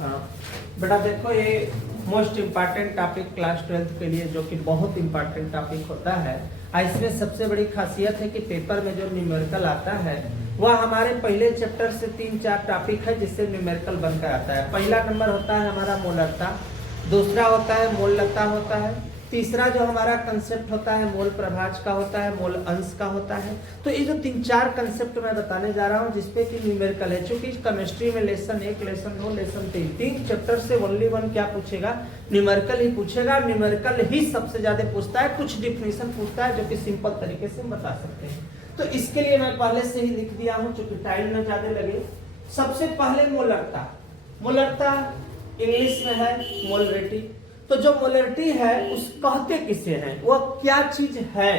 हाँ बेटा देखो, ये most important topic class 12th के लिए, जो कि बहुत इम्पॉर्टेंट टॉपिक होता है। इसमें सबसे बड़ी खासियत है कि पेपर में जो न्यूमेरिकल आता है वह हमारे पहले चैप्टर से 3-4 टॉपिक है जिससे न्यूमेरिकल बनकर आता है। पहला नंबर होता है हमारा मोलरता, दूसरा होता है मोललता होता है, तीसरा जो हमारा कंसेप्ट होता है मोल प्रभाज का होता है, मोल अंश का होता है। तो ये जो 3-4 कंसेप्ट मैं बताने जा रहा हूँ जिसपे कि न्यूमेरिकल है, क्योंकि केमिस्ट्री में लेसन 1, लेसन 2, लेसन 3 चैप्टर से ओनली वन क्या पूछेगा, न्यूमेरिकल ही पूछेगा। न्यूमेरिकल ही सबसे ज्यादा पूछता है, कुछ डिफिनेशन पूछता है जो कि सिंपल तरीके से बता सकते हैं। तो इसके लिए मैं पहले से ही लिख दिया हूँ क्योंकि टाइम न ज्यादा लगे। सबसे पहले मोलरता, मोलरता इंग्लिश में है मोलरिटी। तो जो मोलरिटी है उस कहते किसे हैं, वह क्या चीज है,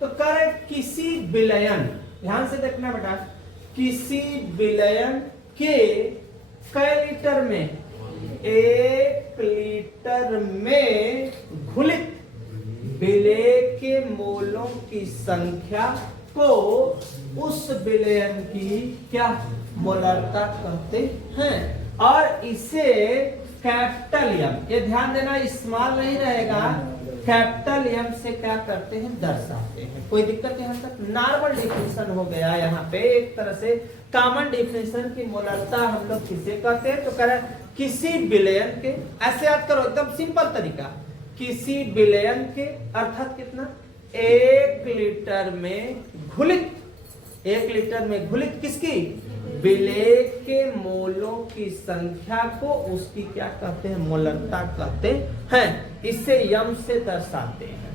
तो करे किसी विलयन, ध्यान से देखना बेटा, किसी विलयन के कई लीटर में, 1 लीटर में घुलित विलेय के मोलों की संख्या को उस विलयन की क्या मोलरता कहते हैं। और इसे कैपिटल एम, ये ध्यान देना स्मॉल नहीं रहेगा, कैपिटल एम से क्या करते हैं, दर्शाते हैं। कोई दिक्कत यहाँ तक? नॉर्मल डिफिनेशन हो गया यहाँ पे, एक तरह से कॉमन डिफिनेशन की मोलरता हम लोग किसे कहते हैं, तो कह रहे हैं किसी विलयन के, ऐसे याद करो एकदम सिंपल तरीका, किसी विलयन के अर्थात कितना, 1 लीटर में घुलित, 1 लीटर में घुलित किसकी, विलेय के मोलों की संख्या को उसकी क्या कहते हैं, मोलरता कहते हैं। इसे यम से दर्शाते हैं।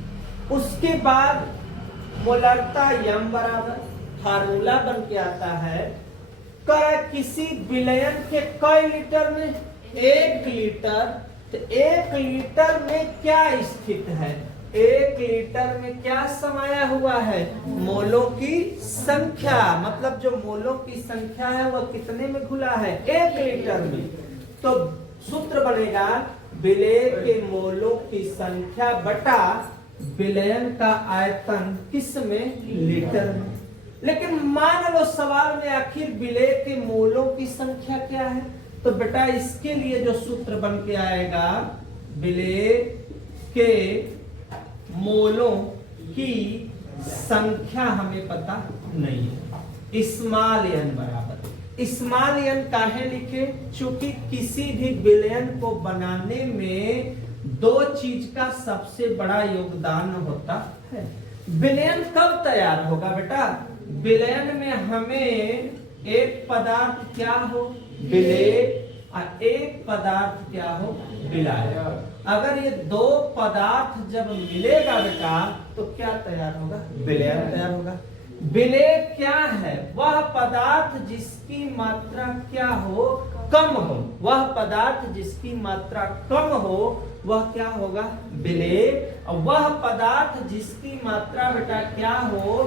उसके बाद मोलरता यम बराबर फार्मूला बन के आता है, किसी विलयन के कई लीटर में, 1 लीटर, तो 1 लीटर में क्या स्थित है, 1 लीटर में क्या समाया हुआ है, मोलों की संख्या, मतलब जो मोलों की संख्या है वह कितने में घुला है, 1 लीटर में। तो सूत्र बनेगा विलेय के मोलों की संख्या बटा विलयन का आयतन किस में, लीटर में। लेकिन मान लो सवाल में आखिर विलेय के मोलों की संख्या क्या है, तो बेटा इसके लिए जो सूत्र बन के आएगा, विलेय के मोलों की संख्या हमें पता नहीं है, स्मॉल एन बराबर, स्मॉल एन काहे लिखे, चूंकि किसी भी विलयन को बनाने में 2 चीज का सबसे बड़ा योगदान होता है। विलयन कब तैयार होगा बेटा, विलयन में हमें एक पदार्थ क्या हो, विलेय, और एक पदार्थ क्या हो, विलायक। अगर ये 2 पदार्थ जब मिलेगा बेटा तो क्या तैयार होगा, विलयन तैयार होगा। विलेय क्या है, वह पदार्थ जिसकी मात्रा क्या हो, कम हो, वह पदार्थ जिसकी मात्रा कम हो वह क्या होगा, विलेय। और वह पदार्थ जिसकी मात्रा बेटा क्या हो,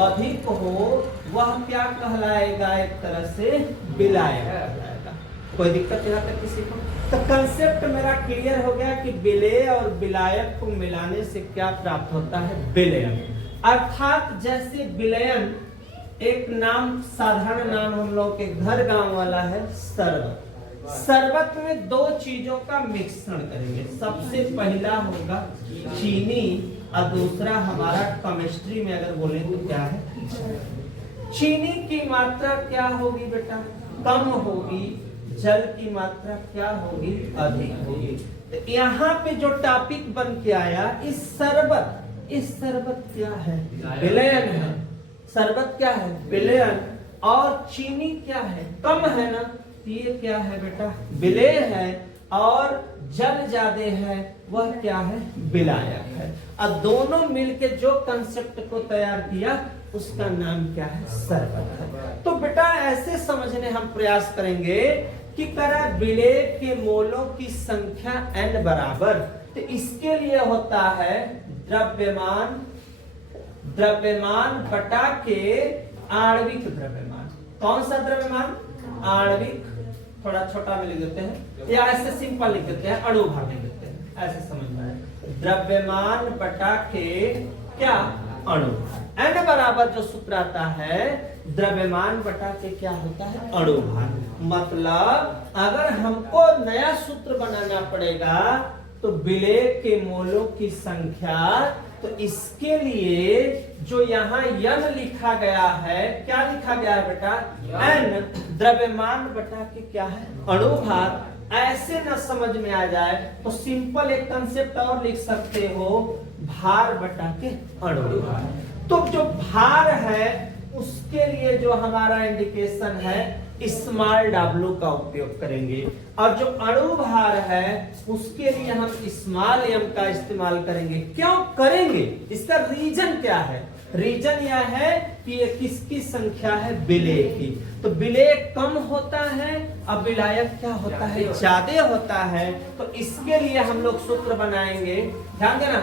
अधिक हो, वह क्या कहलाएगा, एक तरह से विलायक कहलाएगा। कोई दिक्कत यहाँ तक किसी को? तो कंसेप्ट मेरा क्लियर हो गया कि विलेय और विलायक को मिलाने से क्या प्राप्त होता है, विलयन। अर्थात जैसे विलयन एक नाम, साधारण नाम हम लोग के घर गांव वाला है शरबत। शरबत में 2 चीजों का मिश्रण करेंगे, सबसे पहला होगा चीनी और दूसरा हमारा केमिस्ट्री में अगर बोले तो क्या है, चीनी की मात्रा क्या होगी बेटा, कम होगी, जल की मात्रा क्या होगी, अधिक होगी। तो यहाँ पे जो टॉपिक बन के आया, इस शरबत क्या है, विलयन है। शरबत क्या है, विलयन, और चीनी क्या है, कम है ना, ये क्या है बेटा, विलेय है, और जल ज्यादा है वह क्या है, विलायक है। अब दोनों मिलके जो कंसेप्ट को तैयार किया उसका नाम क्या है, शरबत है। तो बेटा ऐसे समझने हम प्रयास करेंगे कि करा विलेय के मोलों की संख्या n बराबर, तो इसके लिए होता है द्रव्यमान, द्रव्यमान बटा के आणविक द्रव्यमान। कौन सा द्रव्यमान, आणविक, थोड़ा छोटा में लिख देते हैं या ऐसे सिंपल लिख देते हैं, अणु भार लिख देते हैं, ऐसे समझना है, द्रव्यमान बटा के क्या, अणु। n बराबर जो सूत्र आता है द्रव्यमान बटा के क्या होता है, अणु भार। मतलब अगर हमको नया सूत्र बनाना पड़ेगा तो विलेय के मोलों की संख्या, तो इसके लिए जो यहाँ n लिखा गया है, क्या लिखा गया है बेटा, n द्रव्यमान बटा के क्या है, अणुभार। ऐसे न समझ में आ जाए तो सिंपल एक कंसेप्ट और लिख सकते हो, भार बटा के अणुभार। तो जो भार है उसके लिए जो हमारा इंडिकेशन है स्मॉल w का उपयोग करेंगे, और जो अणुभार है उसके लिए हम स्मॉल m का इस्तेमाल करेंगे। क्यों करेंगे, इसका रीजन क्या है? रीजन यह है कि ये किसकी संख्या है, विलेय की। तो विलेय कम होता है और विलायक क्या होता है, ज्यादा होता है। तो इसके लिए हम लोग सूत्र बनाएंगे, ध्यान देना,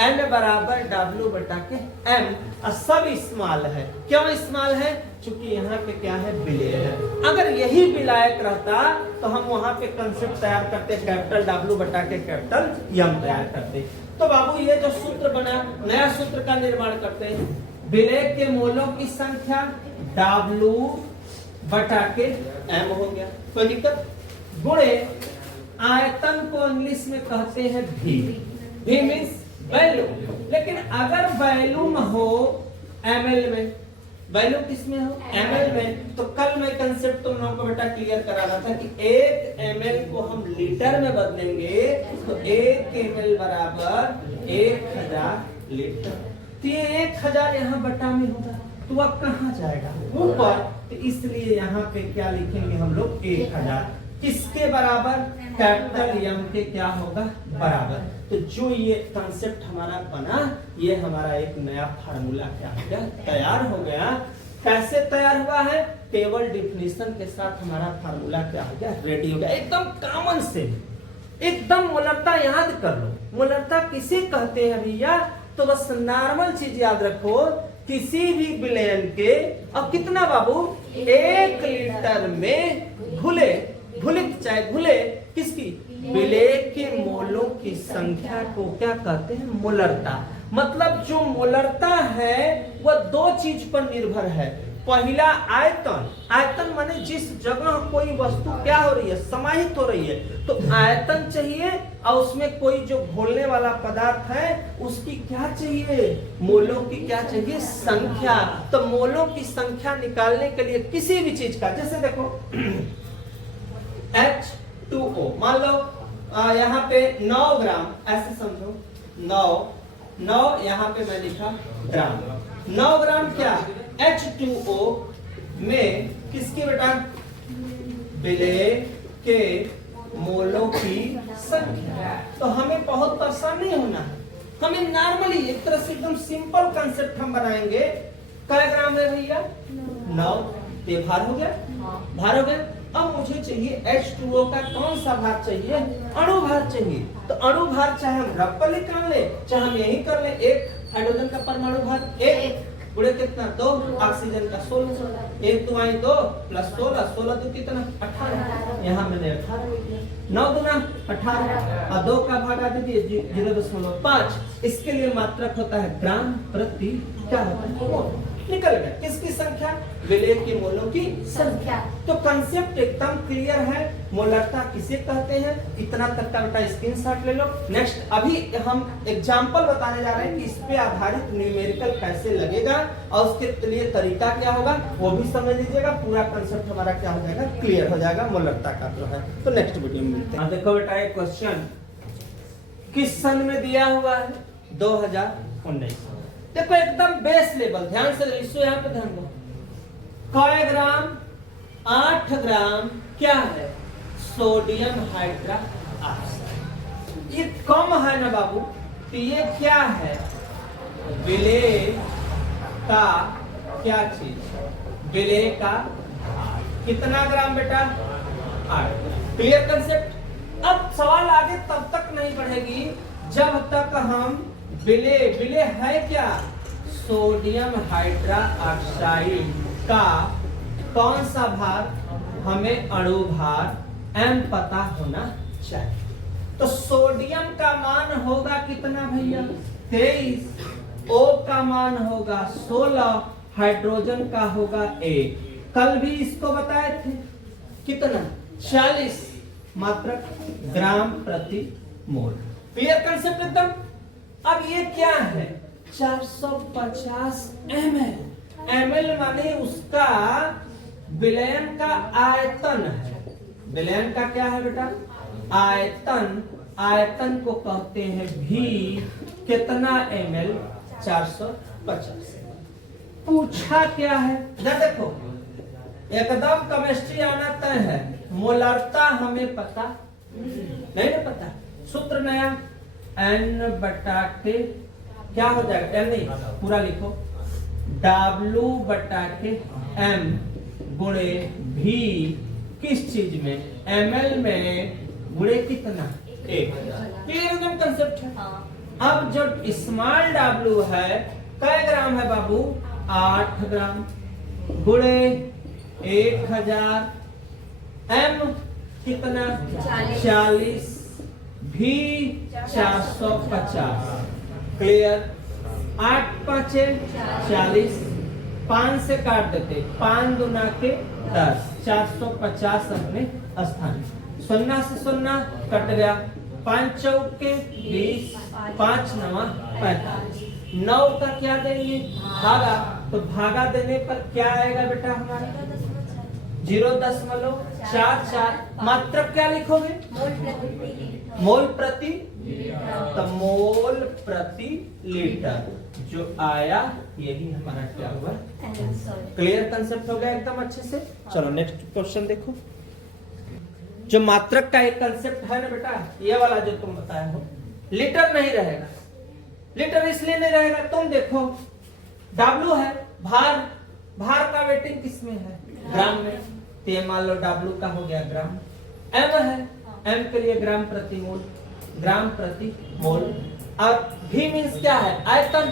n बराबर w बटा के m, और सब स्मॉल है। क्यों स्मॉल है? चूंकि यहाँ पे क्या है, विलेय है। अगर यही विलायक रहता तो हम वहां पे कंसेप्ट तैयार करते, कैपिटल W बटा के कैपिटल M तैयार करते। तो बाबू ये जो सूत्र बना, नया सूत्र का निर्माण करते हैं, विलेय के मोलों की संख्या W बटा के M हो गया, कोई दिक्कत, गुणे आयतन को इंग्लिश में कहते हैं V। V मीन्स वैल्यू, लेकिन अगर वैल्यू न हो ml में, वैल्यू किसमें हो, ml में, तो कल मैं कंसेप्ट तुम लोगों को बेटा क्लियर करा रहा था कि 1 ml को हम लीटर में बदलेंगे तो 1 ml बराबर 1000 लीटर। तो ये 1000 यहाँ बटा में होगा, तो अब कहाँ जाएगा, ऊपर। तो इसलिए यहाँ पे क्या लिखेंगे हम लोग, 1000 किसके बराबर, कैपिटल M के क्या होगा, बराबर। तो जो ये कंसेप्ट हमारा बना, ये हमारा एक नया फार्मूला क्या हो गया, तैयार हो गया। कैसे तैयार हुआ है, टेबल डिफिनेशन के साथ हमारा फार्मूला क्या हो गया, रेडी हो गया। एकदम कॉमन से, एकदम मोलरता याद कर लो। मोलरता किसे कहते हैं भैया, तो बस नॉर्मल चीज याद रखो, किसी भी विलयन के, अब कितना बाबू, 1 लीटर में घुले, घुलित चाहे घुले, किसकी, विलेय के मोलों की संख्या को क्या कहते हैं, मोलरता। मतलब जो मोलरता है वह दो चीज पर निर्भर है। पहला आयतन, आयतन माने जिस जगह कोई वस्तु क्या हो रही है, समाहित हो रही है, तो आयतन चाहिए, और उसमें कोई जो घोलने वाला पदार्थ है उसकी क्या चाहिए, मोलों की क्या चाहिए, संख्या। तो मोलों की संख्या निकालने के लिए किसी भी चीज का, जैसे देखो H2O, मान लो यहाँ पे 9 ग्राम, ऐसे समझो, 9 यहाँ पे मैं लिखा ग्राम, 9 ग्राम क्या, H2O में किसकी बेटा, विलेय के मोलों की संख्या। तो हमें बहुत परेशान नहीं होना है, हमें नॉर्मली एक तरह से एकदम सिंपल कंसेप्ट हम बनाएंगे। क्या ग्राम है भैया, 9, ये भार हो गया, भार हो गया। अब मुझे चाहिए H2O का कौन सा भार चाहिए, अणुभार चाहिए। तो अणुभार चाहे हम रफ पर निकाल ले, चाहे हम यही कर ले, 1 हाइड्रोजन का परमाणु भार 1, गुणे कितना, 2, ऑक्सीजन का 16, 1 2 आई 2 प्लस 16, 16 2 कितना, 18। यहाँ मैंने 18 लिख दिया, 9 दूना 18, और 2 का भागा दीजिए 0.5। इसके लिए मात्रक होता है ग्राम प्रति क्या होता है, मोल। निकल गया, किसकी संख्या, विलेय के मोलों की संख्या। तो कंसेप्ट एकदम क्लियर है, मोलरता किसे कहते हैं, इतना तक का बेटा स्क्रीनशॉट ले लो। नेक्स्ट अभी हम एग्जांपल बताने जा रहे हैं कि इस पे आधारित न्यूमेरिकल कैसे लगेगा, और उसके लिए तरीका क्या होगा वो भी समझ लीजिएगा। पूरा कंसेप्ट हमारा क्या हो जाएगा, क्लियर हो जाएगा मोलरता का जो है। तो नेक्स्ट वीडियो में मिलते हैं। देखो बेटा एक क्वेश्चन किस सन में दिया हुआ है, 2019। देखो एकदम बेस लेवल, ध्यान से इसको यहाँ पे ध्यान दो। कै ग्राम, 8 ग्राम क्या है, सोडियम हाइड्रोक्साइड। ये कम है ना बाबू, तो ये क्या है, विलेय का क्या चीज, विलेय का कितना ग्राम बेटा, 8 ग्राम। Clear concept. अब सवाल आगे तब तक नहीं बढ़ेगी जब तक हम विलेय है क्या, सोडियम हाइड्रोक्साइड का कौन सा भार, हमें अणु भार M पता होना चाहिए। तो सोडियम का मान होगा कितना भैया, 23, O का मान होगा 16, हाइड्रोजन का होगा 1। कल भी इसको बताए थे कितना 40 मात्रक ग्राम प्रति मोल। क्लियर कंसेप्ट एकदम। अब ये क्या है 450 ml। ml माने उसका विलयन का आयतन है। विलयन का क्या है बेटा आयतन। आयतन को कहते हैं भी। कितना ml 450। पूछा क्या है देखो एकदम केमिस्ट्री आना तय है। मोलरता हमें पता नहीं ना पता। सूत्र नया n बटा के क्या हो जाएगा n नहीं पूरा लिखो W बटा के m गुणे v किस चीज में ml में गुणे कितना 1। क्लियर एकदम कंसेप्ट है। अब जो स्मॉल W है कै ग्राम है बाबू 8 ग्राम गुणे 1000 m कितना 40 भी 450। क्लियर 8 5 40 5 से काट देते 5 दूना के 10 450 अपने स्थान। 0 से 0 कट गया 5 चौक के 20 5 9 45। 9 का क्या देंगे भागा तो भागा देने पर क्या आएगा बेटा हमारा 0.44। मात्रक क्या लिखोगे मोल प्रति तो मोल प्रति लीटर जो आया यही हमारा क्या हुआ। क्लियर कंसेप्ट हो गया एकदम अच्छे से। चलो नेक्स्ट क्वेश्चन देखो। जो मात्रक का एक कंसेप्ट है ना बेटा ये वाला जो तुम बताए हो लीटर नहीं रहेगा। लीटर इसलिए नहीं रहेगा तुम देखो W है भार का वेटिंग किसमें है ग्राम में। तो ये मान लो W का हो गया ग्राम। M है M के लिए ग्राम प्रति मोल ग्राम प्रति मोल। अब V मींस क्या है आयतन।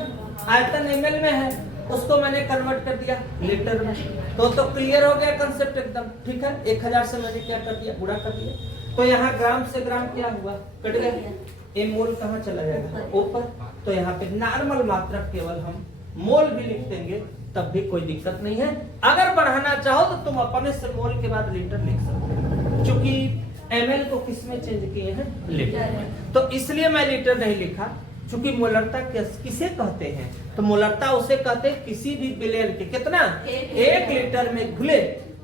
आयतन ml में है उसको मैंने कन्वर्ट कर दिया लीटर में। तो क्लियर हो गया कंसेप्ट एकदम ठीक है। 1000 से मैंने क्या कर दिया गुणा कर दिया। तो यहाँ ग्राम से ग्राम क्या हुआ कट गया। ये मोल कहाँ चला जाएगा ऊपर। तो यहाँ पे नॉर्मल मात्रक केवल हम मोल भी लिख देंगे तब भी कोई दिक्कत नहीं है। अगर बढ़ाना चाहो तो तुम अपने से मोल के बाद लीटर लिख सकते हो। चूंकि ml को किस में चेंज किए हैं लीटर में। तो इसलिए मैं लीटर नहीं लिखा चूंकि मोलरता किसे कहते हैं तो मोलरता उसे कहते हैं किसी भी विलेन के कितना 1 लीटर में घुले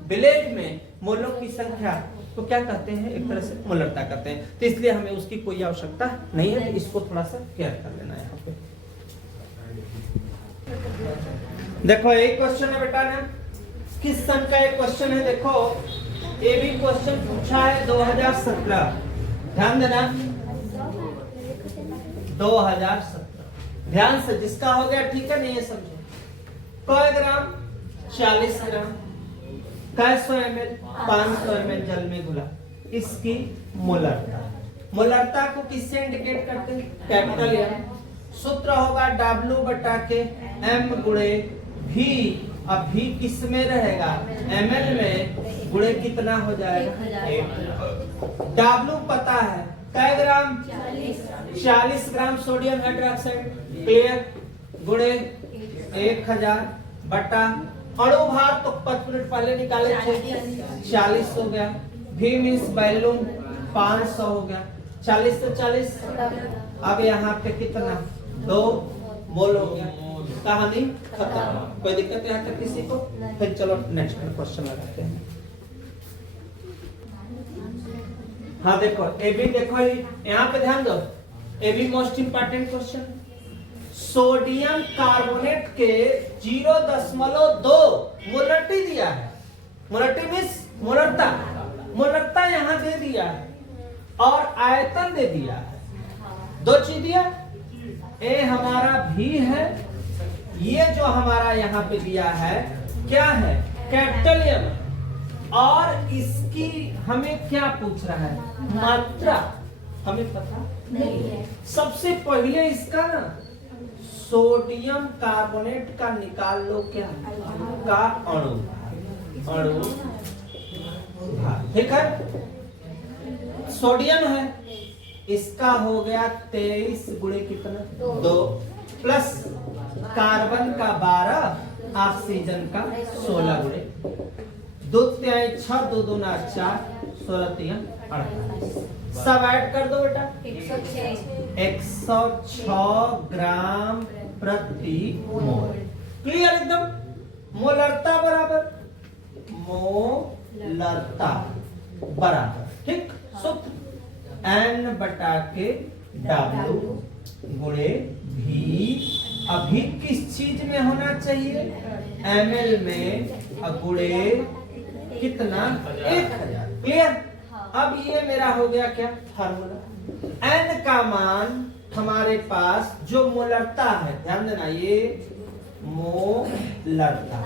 विलेन में मोलों की संख्या तो क्या कहते हैं एक तरह से मोलरता कहते हैं। तो इसलिए हमें उसकी कोई आवश्यकता नहीं है। तो इसको थोड़ा सा केयर कर लेना है यहाँ पे। देखो एक क्वेश्चन है बेटा ना किस सन का एक क्वेश्चन है। देखो ये भी क्वेश्चन पूछा है 2017। ध्यान देना 2017 ध्यान से जिसका हो गया ठीक है नहीं है समझो। कै ग्राम 40 ग्राम कै 100 ml 500 ml जल में घुला। इसकी मोलरता। मोलरता को किससे इंडिकेट करते हैं कैपिटल M। सूत्र होगा W बटा के M गुणे V। अब V किस में रहेगा ml में गुणे कितना हो जाएगा 1। W पता है कै ग्राम 40 ग्राम सोडियम हाइड्रोक्साइड। क्लियर गुणे 1000 बटा अणु भार तो 5 मिनट पहले निकाले थे 40 हो गया। V मींस वैल्यूम 500 हो गया 40 से 40। अब यहाँ पे कितना 2 मोल हो गया। कहानी खत्म। कोई दिक्कत यहाँ तक किसी को। फिर चलो नेक्स्ट क्वेश्चन लगाते हैं। हाँ देखो ये भी देखो यहाँ पे ध्यान दो ये भी most important question. Sodium carbonate के 0.2 मोलरिटी दिया है। Molarity means मोलरता। मोलरता यहाँ दे दिया है और आयतन दे दिया है। 2 चीज दिया ए हमारा भी है। ये जो हमारा यहाँ पे दिया है क्या है कैपिटल M। और इसकी हमें क्या पूछ रहा है मात्रा हमें पता नहीं है। सबसे पहले इसका ना सोडियम कार्बोनेट का निकाल लो क्या का अणु ठीक है। सोडियम है इसका हो गया 23 गुणे कितना 2 प्लस कार्बन का 12 ऑक्सीजन का 16 गुणे 2 तिहाई 6, 2 दूना 4, 16 तिहाई 48। सब ऐड कर दो बेटा। 106 ग्राम प्रति मोल। क्लियर एकदम। मोलरता बराबर मोलरता बराबर, ठीक, सूत्र N बटा के W गुणे भी। अभी किस चीज में होना चाहिए? ml में, गुणे कितना? 1000। क्लियर। अब ये मेरा हो गया क्या? फार्मूला। N का मान हमारे पास जो मोलरता है, ध्यान देना, ये मोलरता,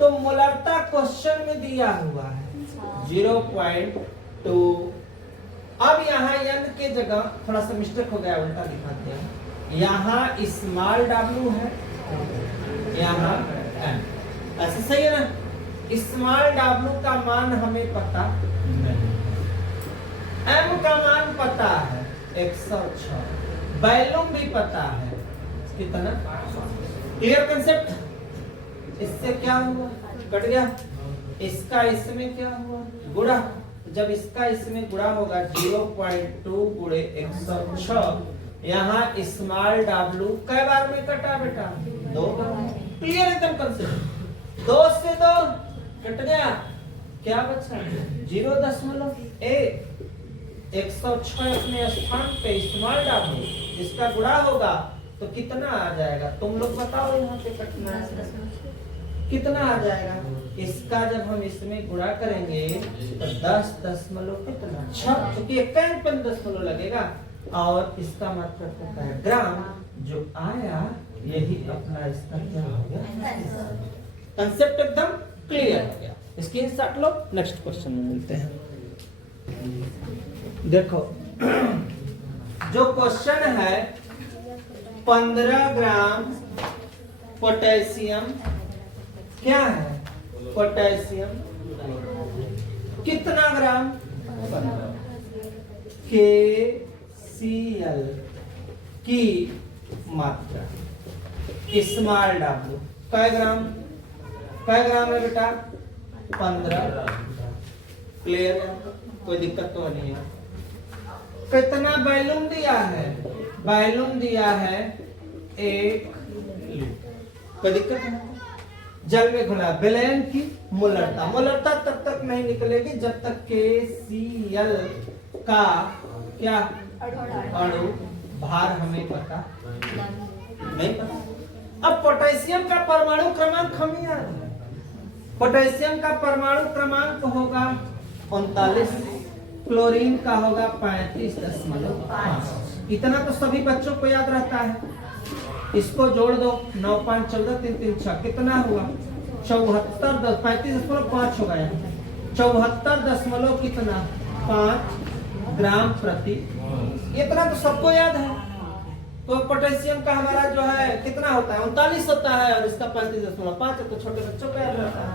तो मोलरता क्वेश्चन में दिया हुआ है 0.2। अब यहाँ n के जगह थोड़ा सा मिस्टेक हो गया, उल्टा दिखाते हैं। यहाँ स्मॉल w है, यहाँ n, ऐसे सही है ना? स्मॉल w का मान हमें पता नहीं, m का मान पता है 106, वॉल्यूम भी पता है कितना। Clear concept. इससे क्या हुआ? कट गया। इसका इसमें क्या हुआ? गुणा। जब इसका इसमें गुणा होगा 0.2 गुणे 106, यहाँ स्मॉल w कई बार में कटा बेटा? 2 बार। क्लियर एकदम कंसेप्ट। 2 से 2 कट गया, क्या बचा? 0.1। 106 अपने स्थान पे स्मॉल w, इसका गुणा होगा तो कितना आ जाएगा? तुम लोग बताओ, यहाँ पे कटना है कितना आ जाएगा? इसका जब हम इसमें गुणा करेंगे तो 10.6, क्योंकि एक दशमलव लगेगा, और इसका मतलब होता है ग्राम, जो आया यही अपना इसका क्या हो गया? कंसेप्ट एकदम क्लियर हो गया। इसकी शॉट लो, नेक्स्ट क्वेश्चन में मिलते हैं। देखो जो क्वेश्चन है, 15 ग्राम पोटेशियम, क्या है? पोटेशियम कितना ग्राम? KCl की मात्रा स्मॉल w कै ग्राम? कै ग्राम है बेटा? 15। क्लियर है, कोई दिक्कत तो नहीं है। कितना वॉल्यूम दिया है? वॉल्यूम दिया है 1 लीटर। कोई दिक्कत है? जल में घुला बेलेन की मोलरता, मोलरता तब तक नहीं निकलेगी जब तक KCl का क्या अणु भार हमें पता नहीं पता। अब पोटेशियम का परमाणु क्रमांक हमें याद है, पोटेशियम का परमाणु क्रमांक होगा 39, क्लोरीन का होगा 35.5। इतना तो सभी बच्चों को याद रहता है। इसको जोड़ दो, 9 5 14 3 3 6, कितना हुआ? 74, 35.5 हो गया, 74 कितना 5 ग्राम प्रति। इतना तो सबको याद है। तो पोटेशियम का हमारा जो है कितना होता है? 39 होता है, और इसका 35.5 है, तो छोटे बच्चों को याद रहता है।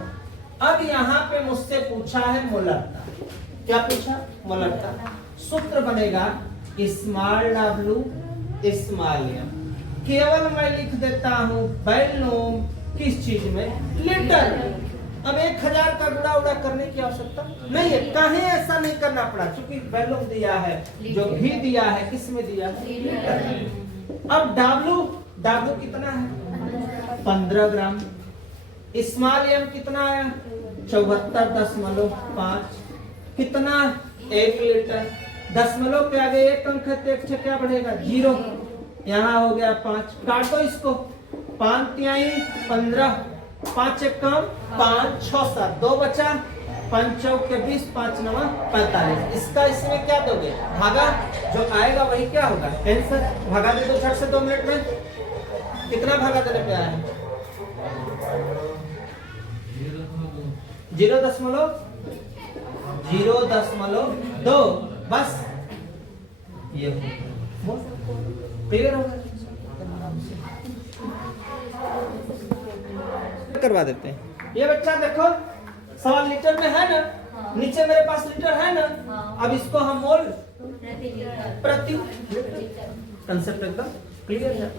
अब यहाँ पे मुझसे पूछा है मोलरता। क्या पूछा? मोलरता। सूत्र बनेगा स्मॉल w स्मॉल m। केवल मैं लिख देता हूँ वॉल्यूम किस चीज में? लीटर। अब 1000 का गुणा उड़ा करने की आवश्यकता नहीं है, कहीं ऐसा नहीं करना पड़ा, क्योंकि वॉल्यूम दिया है, जो भी दिया है किस में दिया है? लीटर। अब w कितना है? 15 ग्राम। स्मॉल m कितना आया? 74.5। कितना? 1 लीटर। दशमलव के आगे 1 अंक है तो 1 से क्या बढ़ेगा? 0। यहाँ हो गया 5, काटो इसको, 5 तिहाई 15, 5 एक कम 5 6 7, 2 बचा, 5 चौक के 20, 5 9 45। इसका इसमें क्या दोगे? भागा, जो आएगा वही क्या होगा? आंसर। भागा दे दो झट से 2 मिनट में। कितना भागा देने पे आया है? 0.02, बस ये क्लियर हो गया। करवा देते हैं। ये बच्चा देखो 1.25 लीटर में है ना, नीचे मेरे पास लीटर है ना, अब इसको हम मोल प्रति कंसेप्ट एकदम क्लियर है।